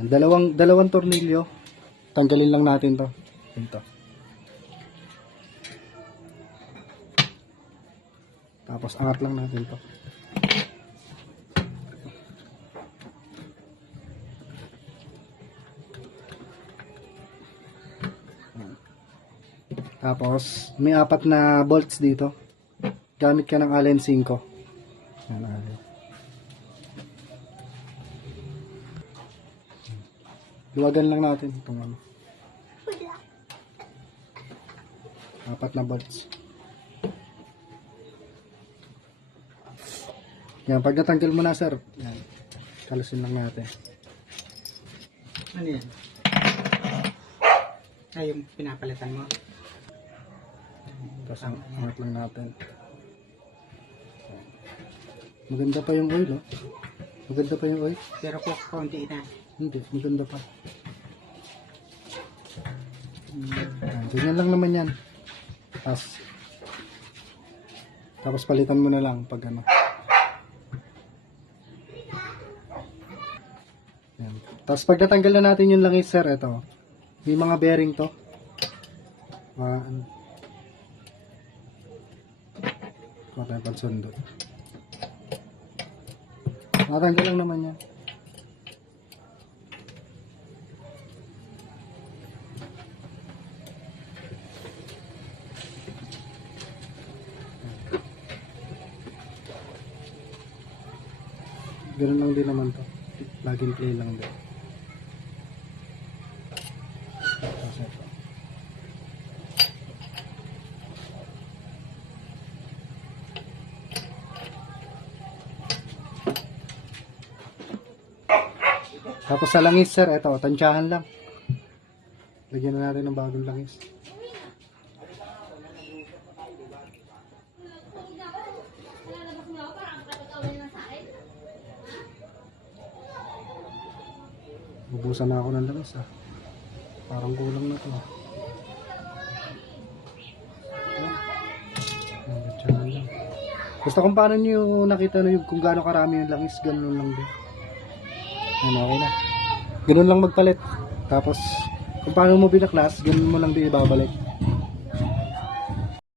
Yan, dalawang tornilyo. Tanggalin lang natin to. Ito. Tapos angat lang natin to. Tapos may 4 na bolts dito. Gamit ka ng Allen 5. Yan, Allen. Luwagan lang natin itong ano. 4 na bolts. Yan, pag natanggal mo na, sir, yan, kalusin lang natin. Ano yan? Ay, yung pinapalitan mo. Tapos angat lang natin. Maganda pa yung oil, oh. Maganda pa yung oil. Pero po, konti na. Hindi, maganda pa. Yan, ganyan lang naman yan. Tapos palitan mo na lang pag ano. Yan. Tapos pag natanggal na natin yung langis, sir, ito. May mga bearing to. Kuha tayo pagsundo. Natanggal lang naman yan. Ganun lang din naman to. Plug and play lang din. Tapos ito. Tapos sa langis, sir, ito, tansyahan lang. Lagyan na natin ng bagong langis. Ubusan na ako ng langis, ah. Parang kulang na to. Tansyahan lang. Basta kung paano nyo nakita na yung kung gaano karami yung langis, ganun lang din. Ano, okay na. Ganun lang magpalit. Tapos, kung paano mo binaklas, ganun mo lang din ibabalik.